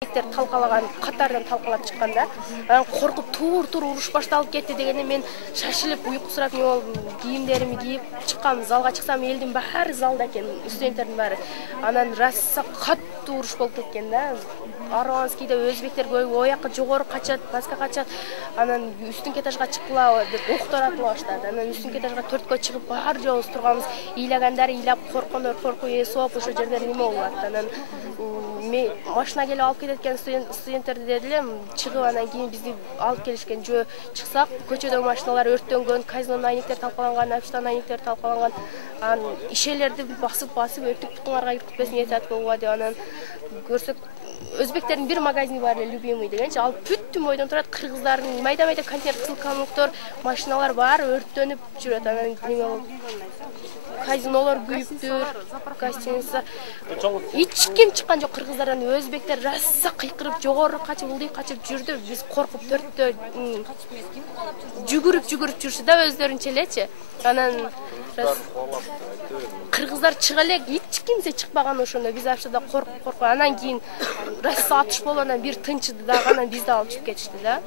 талқалаған, қатардан талқылап шыққанда, қорқып тур ұрыш башталып кетті дегенде мен шашылып ұйқысырап, мен ол киімдерімді киіп шыққам, залға шықсам, елдің бәрі залда екен, студенттердің бәрі. Анан раса қатты ұрыш болып кеткен да. Араланскийде өзбектер ояққа жоғары қачат, басқа қачат. Анан үстіңгі этажға шыққыла деп оқтар атыла баштады. Анан үстіңгі этажға 4-ке шығып, бар жоғыз тұрғанбыз. Ийләгәндәр иләп, қорқындар, қорқу есоп, ошо жердер неме болат. Анан машина келіп алып кеткен студенттерді деділем, шығып анан кейін бізді алып келішкен жөө шықсақ, көчедегі машиналар өрттенген, казиноның айнектер талқаланған, офистан айнектер талқаланған, ишелерді басып өрттік тұтқынларға кіріп етат болуға деп анан көрсек, өзбектердің бір магазині бар, любимый дегенше, ал бүттім ойдан тұрады, қырғыздардың майда-майда контейнер қызыл коммуктор, машиналар бар, өрттеніп жүреді, анан казинолар күйіптір, гостиница. Ешкім шыққан жоқ қырғыздардан, өзбектер раса қиқырып, жоғары қачып, ұлды қачып жүрді. Біз қорқып төртті жүгіріп жүрші да өздерінчелече. Анан қырғыздар шығалек, ешкімсе шықпаған ошонда. Біз апшада қорқып. Анан кейін раса атыш болғаннан бір тыншыды да, анан бізді алып кетішті да.